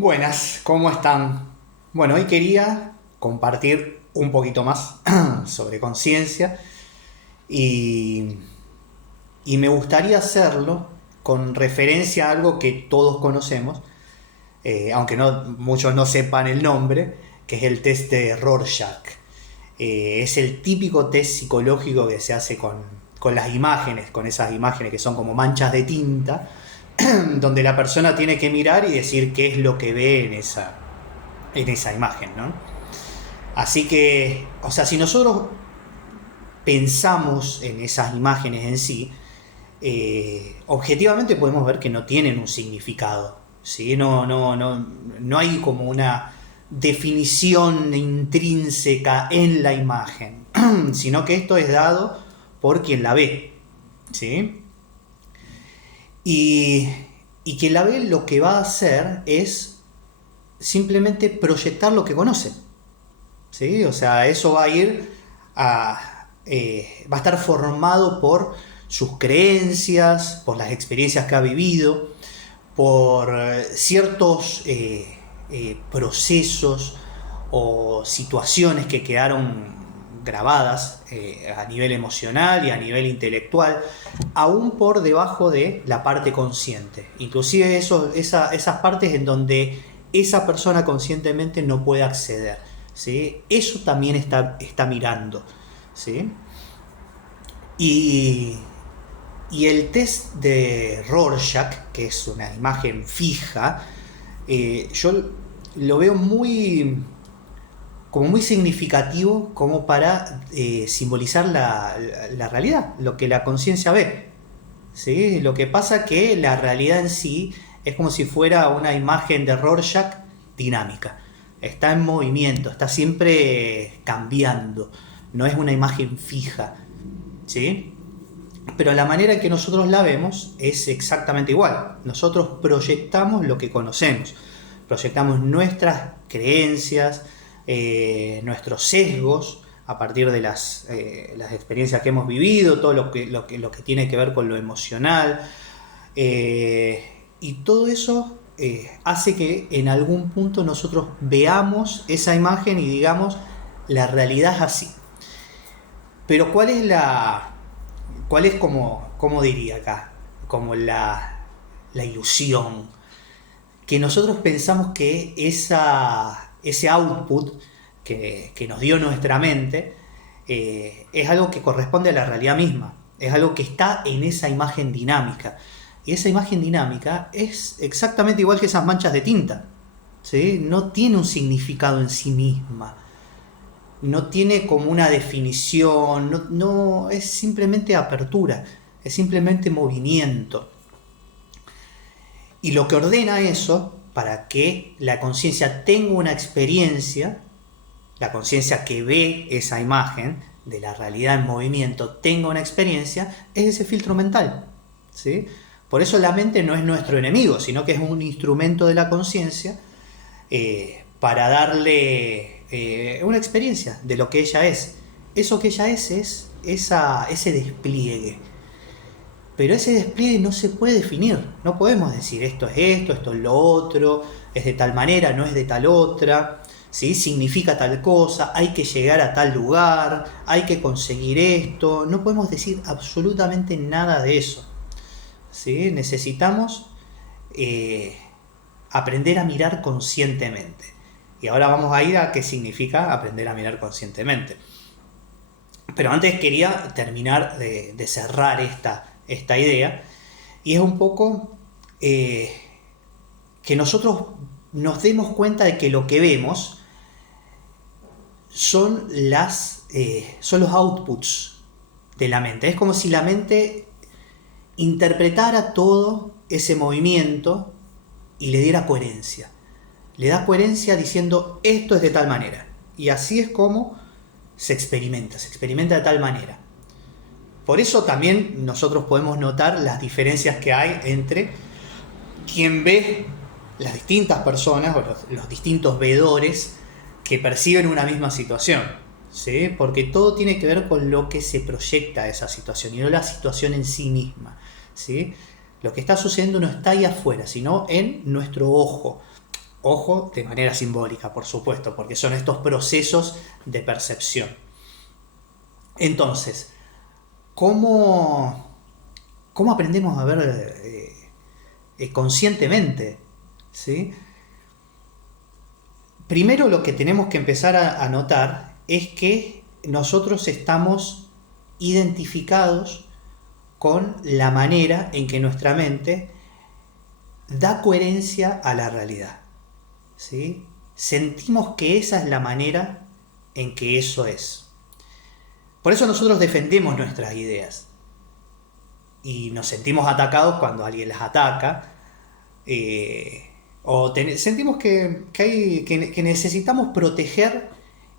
Buenas, ¿cómo están? Bueno, hoy quería compartir un poquito más sobre conciencia y, y me gustaría hacerlo con referencia a algo que todos conocemos, aunque muchos no sepan el nombre, que es el test de Rorschach. Es el típico test psicológico que se hace con las imágenes, con esas imágenes que son como manchas de tinta, donde la persona tiene que mirar y decir qué es lo que ve en esa imagen, ¿no? Así que, o sea, si nosotros pensamos en esas imágenes en sí, objetivamente podemos ver que no tienen un significado, ¿sí? No hay como una definición intrínseca en la imagen, sino que esto es dado por quien la ve, ¿sí? Y, y quien la ve lo que va a hacer es simplemente proyectar lo que conoce, ¿sí? O sea, eso va a ir va a estar formado por sus creencias, por las experiencias que ha vivido, por ciertos procesos o situaciones que quedaron grabadas a nivel emocional y a nivel intelectual, aún por debajo de la parte consciente. Inclusive esas partes en donde esa persona conscientemente no puede acceder, ¿sí? Eso también está mirando, ¿sí? Y, y el test de Rorschach, que es una imagen fija, yo lo veo como muy significativo como para simbolizar la realidad, lo que la conciencia ve, ¿sí? Lo que pasa que la realidad en sí es como si fuera una imagen de Rorschach dinámica. Está en movimiento, está siempre cambiando. No es una imagen fija, ¿sí? Pero la manera en que nosotros la vemos es exactamente igual. Nosotros proyectamos lo que conocemos. Proyectamos nuestras creencias, nuestros sesgos a partir de las experiencias que hemos vivido, todo lo que tiene que ver con lo emocional. Y todo eso hace que en algún punto nosotros veamos esa imagen y digamos, la realidad es así. Pero ¿cuál es como diría acá? Como la ilusión. Que nosotros pensamos que ese output que nos dio nuestra mente es algo que corresponde a la realidad misma. Es algo que está en esa imagen dinámica. Y esa imagen dinámica es exactamente igual que esas manchas de tinta, ¿sí? No tiene un significado en sí misma. No tiene como una definición. No es simplemente apertura. Es simplemente movimiento. Y lo que ordena eso, para que la conciencia tenga una experiencia, la conciencia que ve esa imagen de la realidad en movimiento tenga una experiencia, es ese filtro mental, ¿sí? Por eso la mente no es nuestro enemigo, sino que es un instrumento de la conciencia para darle una experiencia de lo que ella es. Eso que ella es ese despliegue. Pero ese despliegue no se puede definir. No podemos decir esto es lo otro, es de tal manera, no es de tal otra, ¿sí? Significa tal cosa, hay que llegar a tal lugar, hay que conseguir esto. No podemos decir absolutamente nada de eso, ¿sí? Necesitamos aprender a mirar conscientemente. Y ahora vamos a ir a qué significa aprender a mirar conscientemente. Pero antes quería terminar de cerrar esta idea, y es un poco que nosotros nos demos cuenta de que lo que vemos son los outputs de la mente. Es como si la mente interpretara todo ese movimiento y le diera coherencia. Le da coherencia diciendo esto es de tal manera. Y así es como se experimenta de tal manera. Por eso también nosotros podemos notar las diferencias que hay entre quien ve, las distintas personas o los distintos veedores que perciben una misma situación, ¿sí? Porque todo tiene que ver con lo que se proyecta a esa situación y no la situación en sí misma, ¿sí? Lo que está sucediendo no está ahí afuera, sino en nuestro ojo. Ojo, de manera simbólica, por supuesto, porque son estos procesos de percepción. Entonces, ¿cómo aprendemos a ver conscientemente? ¿Sí? Primero lo que tenemos que empezar a notar es que nosotros estamos identificados con la manera en que nuestra mente da coherencia a la realidad. ¿Sí? Sentimos que esa es la manera en que eso es. Por eso nosotros defendemos nuestras ideas. Y nos sentimos atacados cuando alguien las ataca. Sentimos que necesitamos proteger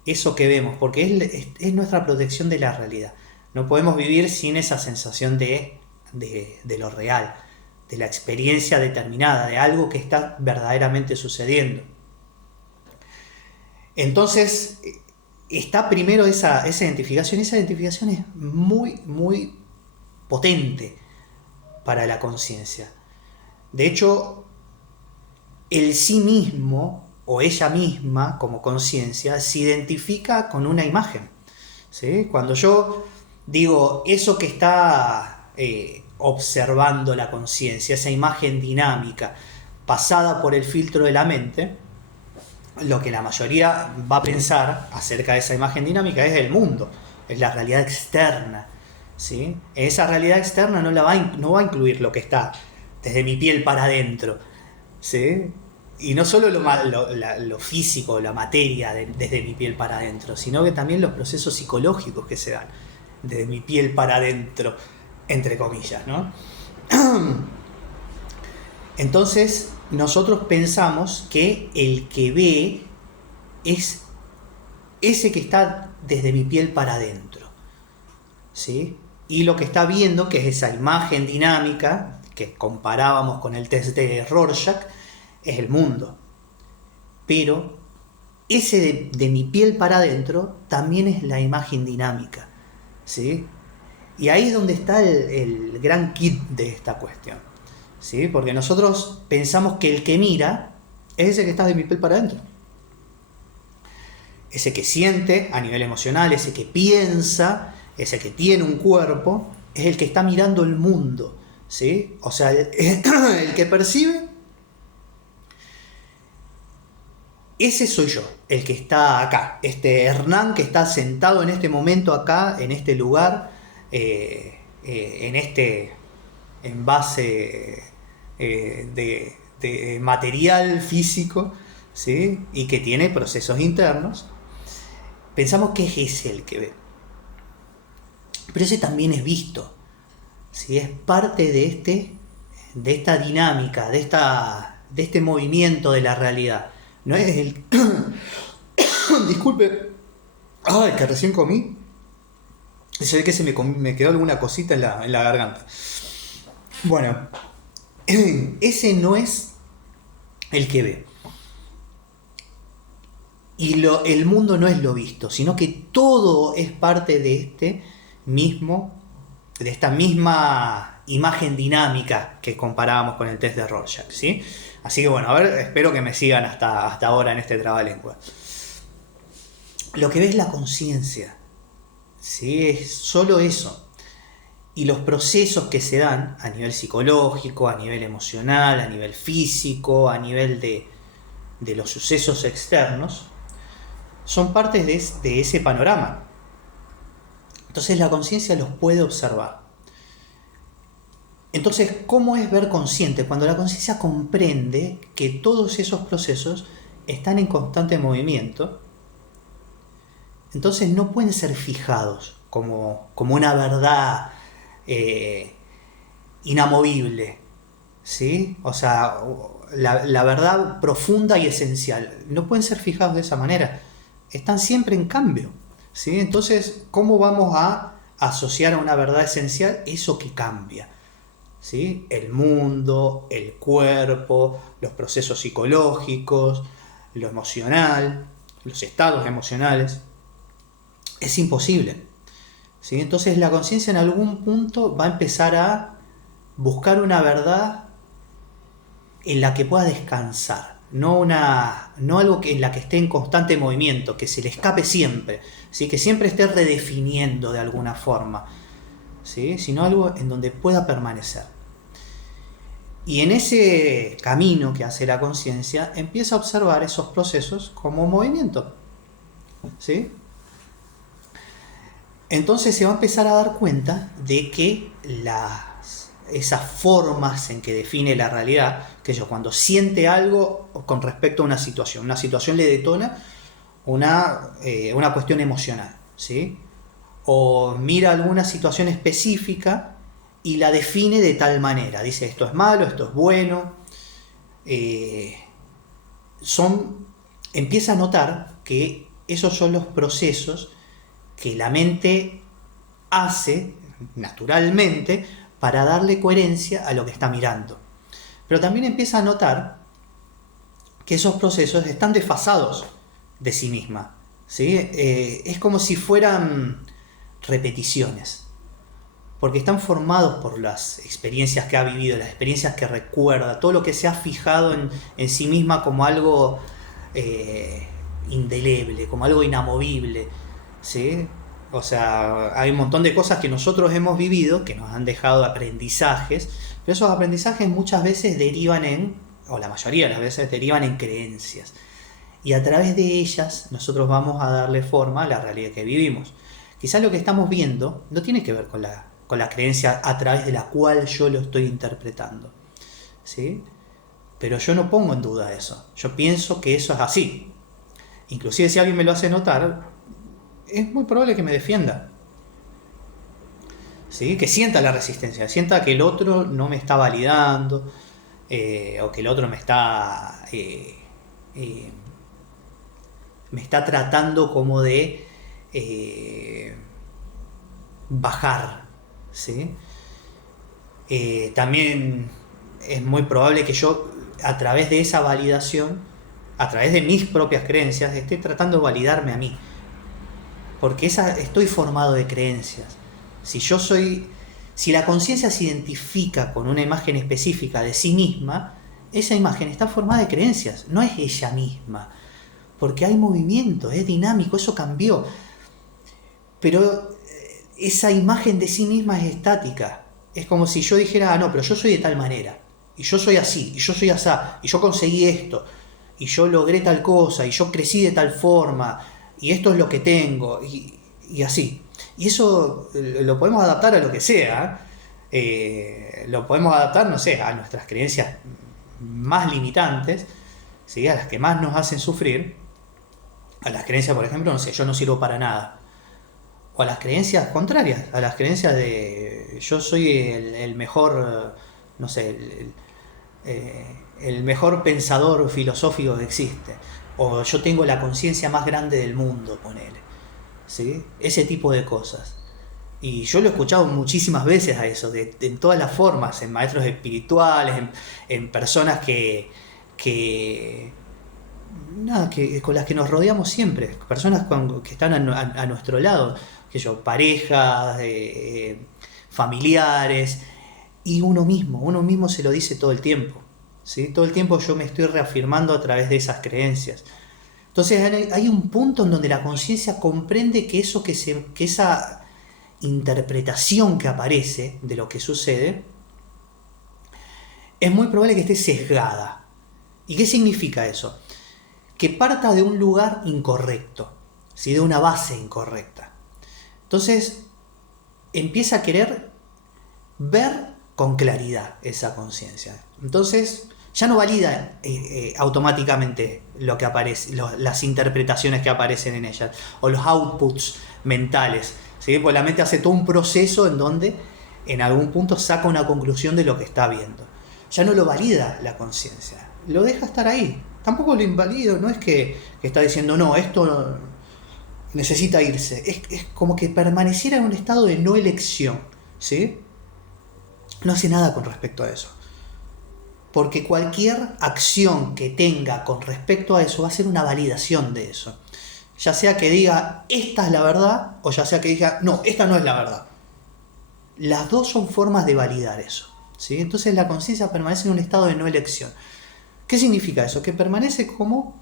eso que vemos, porque es nuestra protección de la realidad. No podemos vivir sin esa sensación de lo real, de la experiencia determinada, de algo que está verdaderamente sucediendo. Entonces, está primero esa identificación. Esa identificación es muy, muy potente para la conciencia. De hecho, el sí mismo o ella misma como conciencia se identifica con una imagen. ¿Sí? Cuando yo digo eso que está observando la conciencia, esa imagen dinámica pasada por el filtro de la mente, lo que la mayoría va a pensar acerca de esa imagen dinámica es el mundo, es la realidad externa. ¿Sí? Esa realidad externa no va a incluir lo que está desde mi piel para adentro. ¿Sí? Y no solo lo físico, la materia desde mi piel para adentro, sino que también los procesos psicológicos que se dan desde mi piel para adentro, entre comillas, ¿no? Entonces, nosotros pensamos que el que ve es ese que está desde mi piel para adentro. ¿Sí? Y lo que está viendo, que es esa imagen dinámica que comparábamos con el test de Rorschach, es el mundo. Pero ese de mi piel para adentro también es la imagen dinámica. ¿Sí? Y ahí es donde está el gran kit de esta cuestión. ¿Sí? Porque nosotros pensamos que el que mira es ese que está de mi piel para adentro. Ese que siente a nivel emocional, ese que piensa, ese que tiene un cuerpo, es el que está mirando el mundo. ¿Sí? O sea, el que percibe, ese soy yo, el que está acá. Este Hernán que está sentado en este momento acá, en este lugar, en este envase de material físico, ¿sí? Y que tiene procesos internos. Pensamos que es ese el que ve. Pero ese también es visto. ¿Sí? Es parte de esta dinámica, de este movimiento de la realidad. No es el... Disculpe. Ay, que recién comí. Se ve que me quedó alguna cosita en la garganta. Bueno, ese no es el que ve. Y el mundo no es lo visto, sino que todo es parte de esta misma imagen dinámica que comparábamos con el test de Rorschach, ¿sí? Así que bueno, a ver, espero que me sigan hasta ahora en este trabalengua. Lo que ve es la conciencia, ¿sí? Es solo eso. Y los procesos que se dan a nivel psicológico, a nivel emocional, a nivel físico, a nivel de los sucesos externos, son partes de ese panorama. Entonces la conciencia los puede observar. Entonces, ¿cómo es ver consciente? Cuando la conciencia comprende que todos esos procesos están en constante movimiento, entonces no pueden ser fijados como una verdad inamovible, ¿sí? O sea, la verdad profunda y esencial. No pueden ser fijados de esa manera. Están siempre en cambio, ¿sí? Entonces, ¿cómo vamos a asociar a una verdad esencial eso que cambia? ¿Sí? El mundo, el cuerpo, los procesos psicológicos, lo emocional, los estados emocionales. Es imposible. ¿Sí? Entonces la conciencia en algún punto va a empezar a buscar una verdad en la que pueda descansar. no algo en la que esté en constante movimiento, que se le escape siempre, ¿sí? Que siempre esté redefiniendo de alguna forma, ¿sí? Sino algo en donde pueda permanecer. Y en ese camino que hace la conciencia, empieza a observar esos procesos como movimiento, ¿sí? Entonces se va a empezar a dar cuenta de que esas formas en que define la realidad, que yo cuando siente algo con respecto a una situación le detona una cuestión emocional, ¿sí? O mira alguna situación específica y la define de tal manera, dice esto es malo, esto es bueno, empieza a notar que esos son los procesos que la mente hace naturalmente para darle coherencia a lo que está mirando. Pero también empieza a notar que esos procesos están desfasados de sí misma, ¿sí? Es como si fueran repeticiones, porque están formados por las experiencias que ha vivido, las experiencias que recuerda, todo lo que se ha fijado en sí misma como algo indeleble, como algo inamovible, ¿sí? O sea, hay un montón de cosas que nosotros hemos vivido que nos han dejado aprendizajes, pero esos aprendizajes muchas veces derivan o la mayoría de las veces derivan en creencias. Y a través de ellas nosotros vamos a darle forma a la realidad que vivimos. Quizás lo que estamos viendo no tiene que ver con la creencia a través de la cual yo lo estoy interpretando, ¿sí? Pero yo no pongo en duda eso. Yo pienso que eso es así. Inclusive si alguien me lo hace notar, es muy probable que me defienda, ¿sí? Que sienta la resistencia, sienta que el otro no me está validando, o que el otro me está tratando como de bajar, ¿sí? También es muy probable que yo, a través de esa validación, a través de mis propias creencias, esté tratando de validarme a mí. Porque estoy formado de creencias. Si la conciencia se identifica con una imagen específica de sí misma, esa imagen está formada de creencias, no es ella misma. Porque hay movimiento, es dinámico, eso cambió. Pero esa imagen de sí misma es estática. Es como si yo dijera, no, pero yo soy de tal manera, y yo soy así, y yo soy asá, y yo conseguí esto, y yo logré tal cosa, y yo crecí de tal forma, y esto es lo que tengo, y así. Y eso lo podemos adaptar a lo que sea, lo podemos adaptar, no sé, a nuestras creencias más limitantes, ¿sí? A las que más nos hacen sufrir, a las creencias, por ejemplo, no sé, yo no sirvo para nada, o a las creencias contrarias, a las creencias de yo soy el mejor, no sé, el mejor pensador filosófico que existe, o yo tengo la conciencia más grande del mundo, ponele, ¿sí? Ese tipo de cosas. Y yo lo he escuchado muchísimas veces a eso, en todas las formas, en maestros espirituales, en personas que con las que nos rodeamos siempre, personas que están a nuestro lado, parejas, familiares, y uno mismo se lo dice todo el tiempo, ¿sí? Todo el tiempo yo me estoy reafirmando a través de esas creencias. Entonces hay un punto en donde la conciencia comprende que esa interpretación que aparece de lo que sucede es muy probable que esté sesgada. ¿Y qué significa eso? Que parta de un lugar incorrecto, ¿sí? De una base incorrecta. Entonces empieza a querer ver con claridad esa conciencia. Entonces ya no valida automáticamente lo que aparece, las interpretaciones que aparecen en ellas, o los outputs mentales, ¿sí? Pues la mente hace todo un proceso en donde en algún punto saca una conclusión de lo que está viendo. Ya no lo valida la conciencia, lo deja estar ahí. Tampoco lo invalida, no es que está diciendo, no, esto necesita irse. Es como que permaneciera en un estado de no elección, ¿sí? No hace nada con respecto a eso. Porque cualquier acción que tenga con respecto a eso va a ser una validación de eso. Ya sea que diga, esta es la verdad, o ya sea que diga, no, esta no es la verdad. Las dos son formas de validar eso, ¿sí? Entonces la conciencia permanece en un estado de no elección. ¿Qué significa eso? Que permanece como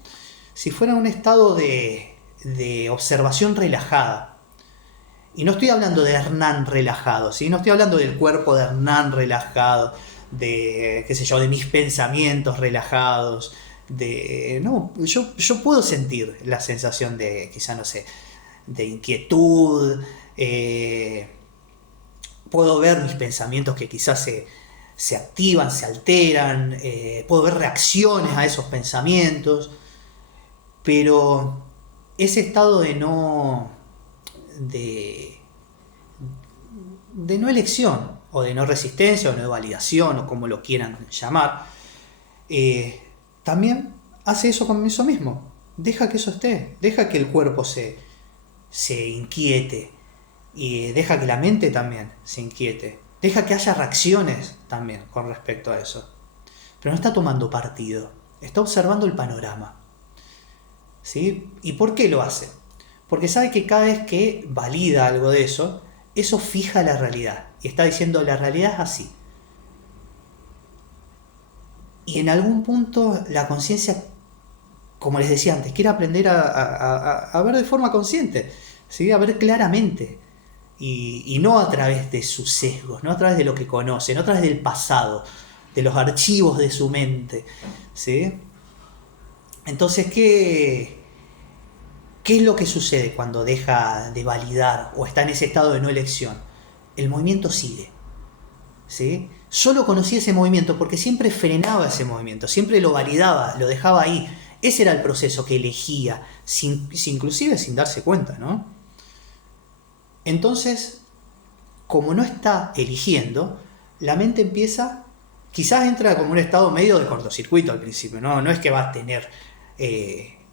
si fuera un estado de observación relajada. Y no estoy hablando de Hernán relajado, ¿sí? No estoy hablando del cuerpo de Hernán relajado, de, qué sé yo, de mis pensamientos relajados, no, yo puedo sentir la sensación de, quizá, no sé, de inquietud, puedo ver mis pensamientos que quizás se activan, se alteran, puedo ver reacciones a esos pensamientos, pero ese estado de, de no elección, o de no resistencia, o de no validación, o como lo quieran llamar, también hace eso con eso mismo. Deja que eso esté, deja que el cuerpo se inquiete, y deja que la mente también se inquiete, deja que haya reacciones también con respecto a eso. Pero no está tomando partido, está observando el panorama. ¿Sí? ¿Y por qué lo hace? Porque sabe que cada vez que valida algo de eso, eso fija la realidad. Y está diciendo, la realidad es así. Y en algún punto la conciencia, como les decía antes, quiere aprender a ver de forma consciente, ¿sí? A ver claramente. Y no a través de sus sesgos, no a través de lo que conoce, no a través del pasado, de los archivos de su mente. ¿Sí? Entonces, ¿qué es lo que sucede cuando deja de validar o está en ese estado de no elección? El movimiento sigue. ¿Sí? Solo conocía ese movimiento porque siempre frenaba ese movimiento, siempre lo validaba, lo dejaba ahí. Ese era el proceso que elegía, inclusive sin darse cuenta, ¿no? Entonces, como no está eligiendo, la mente empieza, quizás entra como un estado medio de cortocircuito al principio, ¿no? No es que va a tener,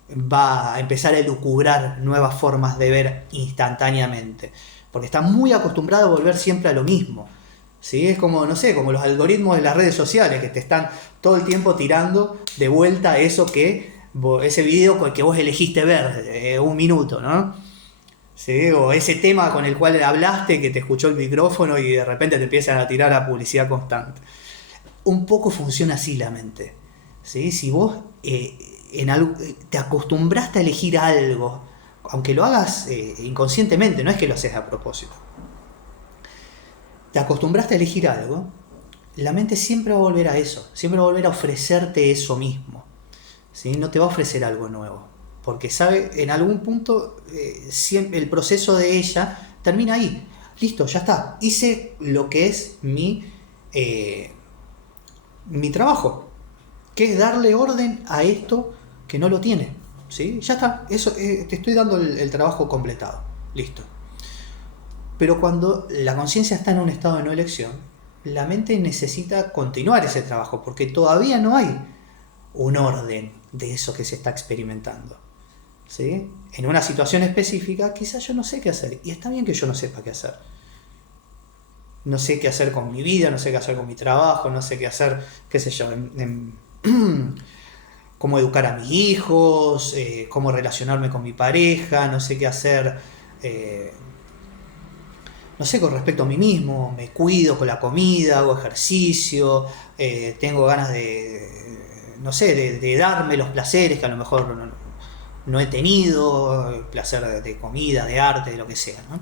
va a empezar a elucubrar nuevas formas de ver instantáneamente, porque está muy acostumbrado a volver siempre a lo mismo. ¿Sí? Es como, no sé, como los algoritmos de las redes sociales que te están todo el tiempo tirando de vuelta eso ese video que vos elegiste ver, un minuto, ¿no? ¿Sí? O ese tema con el cual hablaste, que te escuchó el micrófono y de repente te empiezan a tirar la publicidad constante. Un poco funciona así la mente. ¿Sí? Si vos te acostumbraste a elegir algo, aunque lo hagas inconscientemente, no es que lo haces a propósito, te acostumbraste a elegir algo, la mente siempre va a volver a eso, siempre va a volver a ofrecerte eso mismo. ¿Sí? No te va a ofrecer algo nuevo, porque sabe, en algún punto siempre el proceso de ella termina ahí. Listo, ya está. Hice lo que es mi trabajo, que es darle orden a esto que no lo tiene. ¿Sí? Ya está, eso, te estoy dando el trabajo completado. Listo. Pero cuando la conciencia está en un estado de no elección, la mente necesita continuar ese trabajo, porque todavía no hay un orden de eso que se está experimentando. ¿Sí? En una situación específica, quizás yo no sé qué hacer, y está bien que yo no sepa qué hacer. No sé qué hacer con mi vida, no sé qué hacer con mi trabajo, no sé qué hacer, qué sé yo, cómo educar a mis hijos, cómo relacionarme con mi pareja, no sé qué hacer, no sé, con respecto a mí mismo, me cuido con la comida, hago ejercicio, tengo ganas no sé, de darme los placeres que a lo mejor no he tenido, el placer de comida, de arte, de lo que sea, ¿no?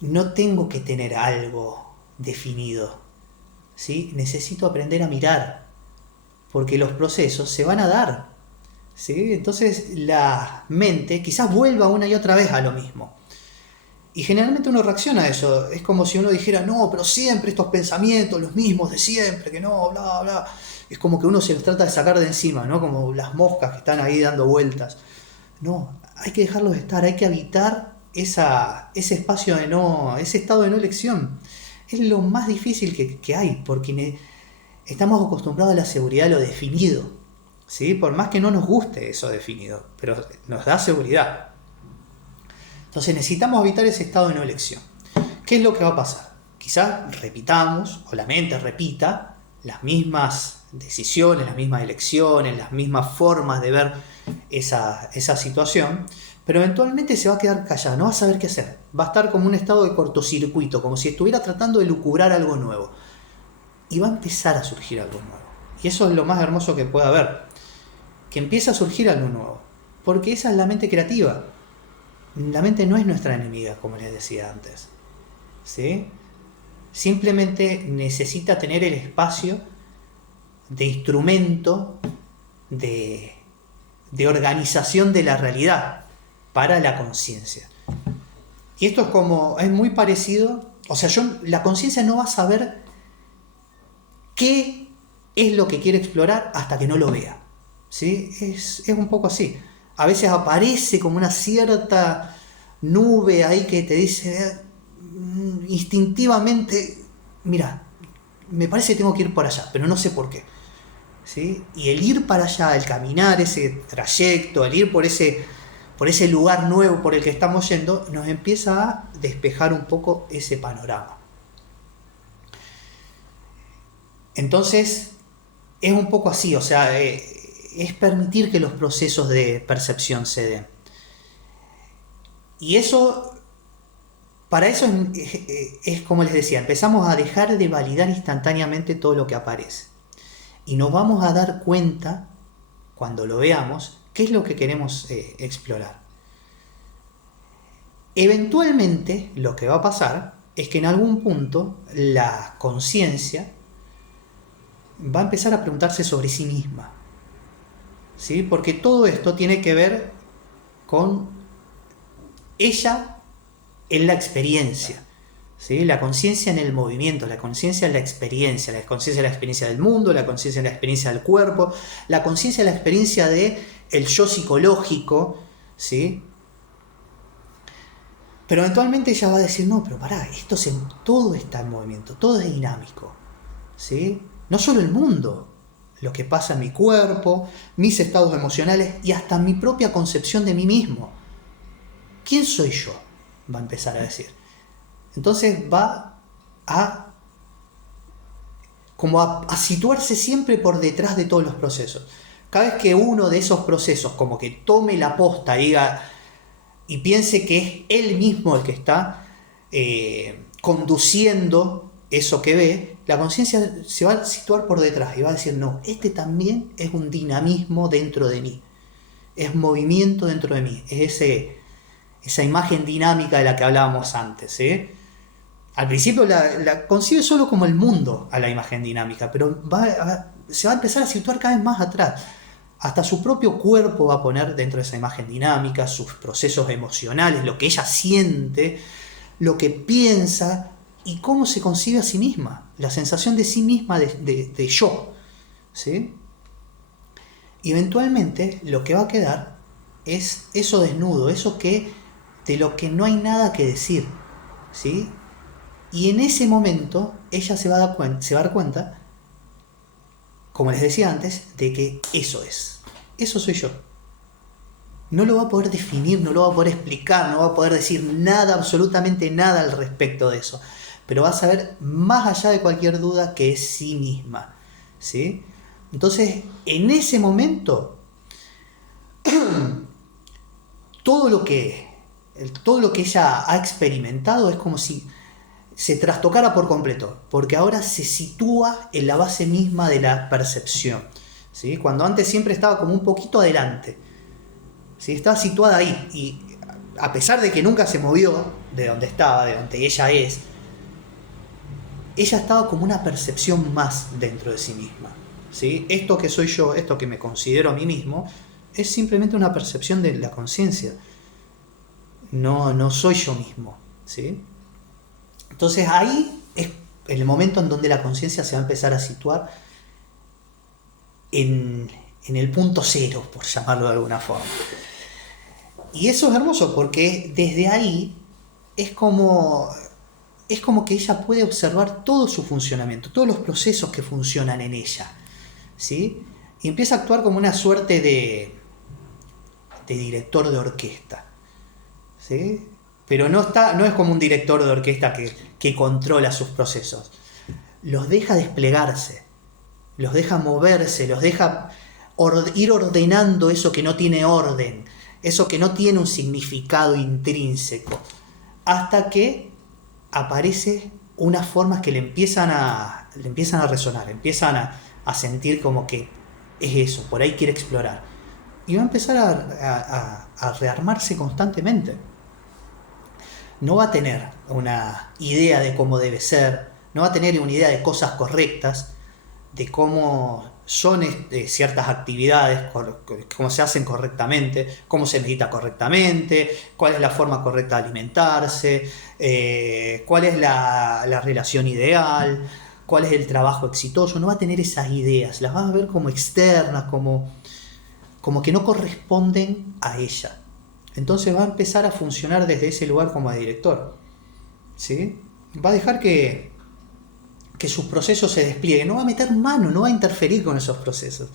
No tengo que tener algo definido, ¿sí? Necesito aprender a mirar, porque los procesos se van a dar, ¿sí? Entonces la mente quizás vuelva una y otra vez a lo mismo. Y generalmente uno reacciona a eso. Es como si uno dijera, no, pero siempre estos pensamientos, los mismos de siempre, que no, bla, bla. Es como que uno se los trata de sacar de encima, ¿no? Como las moscas que están ahí dando vueltas. No, hay que dejarlos estar, hay que habitar ese espacio ese estado de no elección. Es lo más difícil que hay, porque estamos acostumbrados a la seguridad de lo definido. ¿Sí? Por más que no nos guste eso definido, pero nos da seguridad. Entonces necesitamos evitar ese estado de no elección. ¿Qué es lo que va a pasar? Quizás repitamos, o la mente repita, las mismas decisiones, las mismas elecciones, las mismas formas de ver esa situación, pero eventualmente se va a quedar callada, no va a saber qué hacer. Va a estar como un estado de cortocircuito, como si estuviera tratando de lucubrar algo nuevo. Y va a empezar a surgir algo nuevo. Y eso es lo más hermoso que puede haber, que empieza a surgir algo nuevo, porque esa es la mente creativa. La mente no es nuestra enemiga, como les decía antes, ¿sí? Simplemente necesita tener el espacio de instrumento de organización de la realidad para la conciencia. Y esto es muy parecido, o sea, la conciencia no va a saber qué es lo que quiere explorar hasta que no lo vea, ¿sí? Es un poco así. A veces aparece como una cierta nube ahí que te dice instintivamente, mira, me parece que tengo que ir por allá, pero no sé por qué, ¿sí? Y el ir para allá, el caminar ese trayecto, el ir por ese lugar nuevo por el que estamos yendo, nos empieza a despejar un poco ese panorama. Entonces, es un poco así, o sea, es permitir que los procesos de percepción se den. Y eso, para eso es como les decía, empezamos a dejar de validar instantáneamente todo lo que aparece. Y nos vamos a dar cuenta, cuando lo veamos, qué es lo que queremos explorar. Eventualmente, lo que va a pasar es que en algún punto la conciencia va a empezar a preguntarse sobre sí misma, ¿sí? Porque todo esto tiene que ver con ella en la experiencia, ¿sí? La conciencia en el movimiento, la conciencia en la conciencia en la experiencia del mundo, la conciencia en la experiencia del cuerpo, la conciencia en la experiencia del yo psicológico, ¿sí? Pero eventualmente ella va a decir, no, pero pará, todo está en movimiento, todo es dinámico, ¿sí? No solo el mundo, lo que pasa en mi cuerpo, mis estados emocionales y hasta mi propia concepción de mí mismo. ¿Quién soy yo? Va a empezar a decir. Entonces va a situarse siempre por detrás de todos los procesos. Cada vez que uno de esos procesos como que tome la posta, diga y piense que es él mismo el que está conduciendo eso que ve, la conciencia se va a situar por detrás y va a decir, no, este también es un dinamismo dentro de mí, es movimiento dentro de mí, es esa imagen dinámica de la que hablábamos antes, ¿eh? Al principio la concibe solo como el mundo a la imagen dinámica, pero se va a empezar a situar cada vez más atrás. Hasta su propio cuerpo va a poner dentro de esa imagen dinámica, sus procesos emocionales, lo que ella siente, lo que piensa y cómo se concibe a sí misma, la sensación de sí misma de yo, ¿sí? Y eventualmente lo que va a quedar es eso desnudo, eso de lo que no hay nada que decir, ¿sí? Y en ese momento ella se va a dar cuenta, como les decía antes, de que eso soy yo. No lo va a poder definir, no lo va a poder explicar, no va a poder decir nada, absolutamente nada al respecto de eso, pero va a saber más allá de cualquier duda que es sí misma, ¿sí? Entonces, en ese momento, todo lo que ella ha experimentado es como si se trastocara por completo, porque ahora se sitúa en la base misma de la percepción, ¿sí? Cuando antes siempre estaba como un poquito adelante, ¿sí? Estaba situada ahí, y a pesar de que nunca se movió de donde estaba, de donde ella estaba como una percepción más dentro de sí misma, ¿sí? Esto que soy yo, esto que me considero a mí mismo, es simplemente una percepción de la conciencia. No soy yo mismo, ¿sí? Entonces ahí es el momento en donde la conciencia se va a empezar a situar en el punto cero, por llamarlo de alguna forma. Y eso es hermoso porque desde ahí es como que ella puede observar todo su funcionamiento, todos los procesos que funcionan en ella, ¿sí? Y empieza a actuar como una suerte de director de orquesta, ¿sí? Pero no es como un director de orquesta que controla sus procesos. Los deja desplegarse, los deja moverse, los deja ir ordenando eso que no tiene orden, eso que no tiene un significado intrínseco, hasta que aparece unas formas que le empiezan a resonar, empiezan a sentir como que es eso, por ahí quiere explorar. Y va a empezar a rearmarse constantemente. No va a tener una idea de cómo debe ser, no va a tener una idea de cosas correctas, de cómo son ciertas actividades, cómo se hacen correctamente, cómo se medita correctamente, cuál es la forma correcta de alimentarse, cuál es la relación ideal, cuál es el trabajo exitoso. No va a tener esas ideas, las va a ver como externas, como que no corresponden a ella. Entonces va a empezar a funcionar desde ese lugar como director, ¿sí? Va a dejar que sus procesos se desplieguen, no va a meter mano, no va a interferir con esos procesos,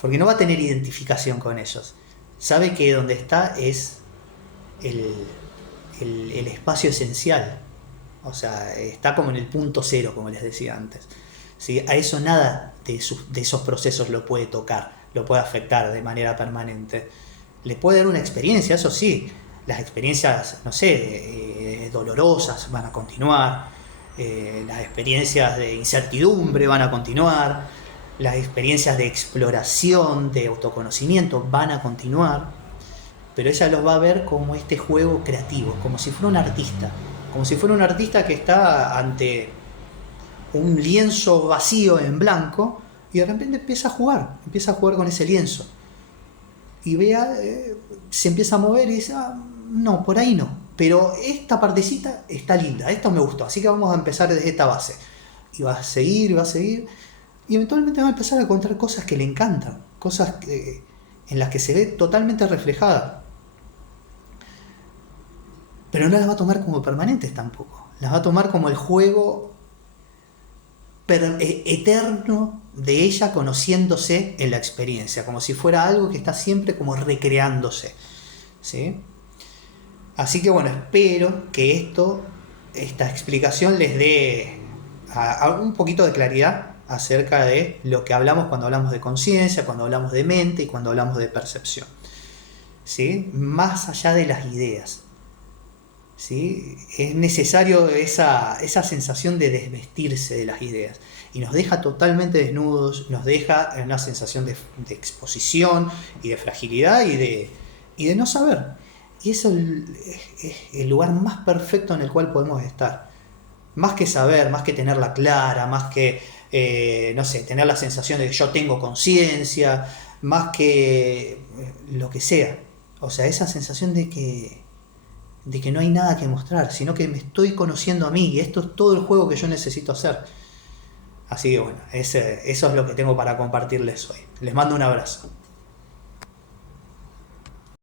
porque no va a tener identificación con ellos. Sabe que donde está es el espacio esencial, o sea, está como en el punto cero, como les decía antes. ¿Sí? A eso nada de esos procesos lo puede tocar, lo puede afectar de manera permanente. Le puede dar una experiencia, eso sí, las experiencias, no sé, dolorosas van a continuar, las experiencias de incertidumbre van a continuar, las experiencias de exploración, de autoconocimiento van a continuar, pero ella los va a ver como este juego creativo, como si fuera un artista que está ante un lienzo vacío en blanco y de repente empieza a jugar con ese lienzo y se empieza a mover y dice, no, por ahí no, pero esta partecita está linda, esto me gustó, así que vamos a empezar desde esta base. Y va a seguir, y eventualmente va a empezar a encontrar cosas que le encantan, cosas en las que se ve totalmente reflejada. Pero no las va a tomar como permanentes tampoco, las va a tomar como el juego eterno de ella conociéndose en la experiencia, como si fuera algo que está siempre como recreándose, ¿sí? Así que bueno, espero que esta explicación les dé un poquito de claridad acerca de lo que hablamos cuando hablamos de conciencia, cuando hablamos de mente y cuando hablamos de percepción, ¿sí? Más allá de las ideas, ¿sí? Es necesario esa sensación de desvestirse de las ideas y nos deja totalmente desnudos, nos deja una sensación de exposición y de fragilidad y de no saber. Y eso es el lugar más perfecto en el cual podemos estar. Más que saber, más que tenerla clara, más que no sé, tener la sensación de que yo tengo conciencia, más que lo que sea. O sea, esa sensación de que no hay nada que mostrar, sino que me estoy conociendo a mí y esto es todo el juego que yo necesito hacer. Así que bueno, eso es lo que tengo para compartirles hoy. Les mando un abrazo.